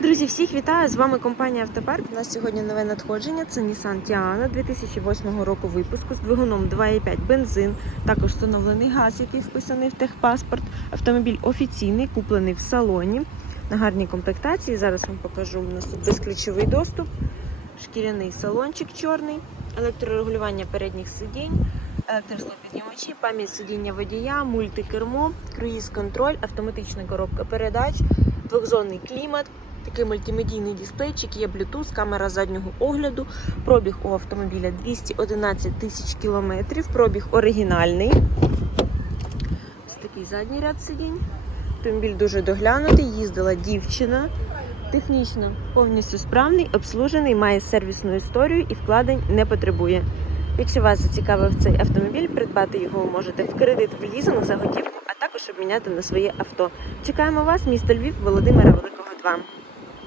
Друзі, всіх вітаю! З вами компанія Автопарк. У нас сьогодні нове надходження. Це Nissan Tiana 2008 року випуску з двигуном 2.5 бензин. Також встановлений газ, який вписаний в техпаспорт. Автомобіль офіційний, куплений в салоні на гарній комплектації. Зараз вам покажу. У нас тут безключовий доступ, шкіряний салончик чорний, електрорегулювання передніх сидінь, електросклопіднімачі, пам'ять сидіння водія, мультикермо, круїз-контроль, автоматична коробка передач, двохзонний клімат. Такий мультимедійний дисплейчик, є Bluetooth, камера заднього огляду. Пробіг у автомобіля 211 тисяч кілометрів. Пробіг оригінальний. Ось такий задній ряд сидінь. Автомобіль дуже доглянутий, їздила дівчина. Технічно повністю справний, обслужений, має сервісну історію і вкладень не потребує. Якщо вас зацікавив цей автомобіль, придбати його ви можете в кредит в лізинг за готівку, а також обміняти на своє авто. Чекаємо вас, місто Львів, Володимира Великого 2.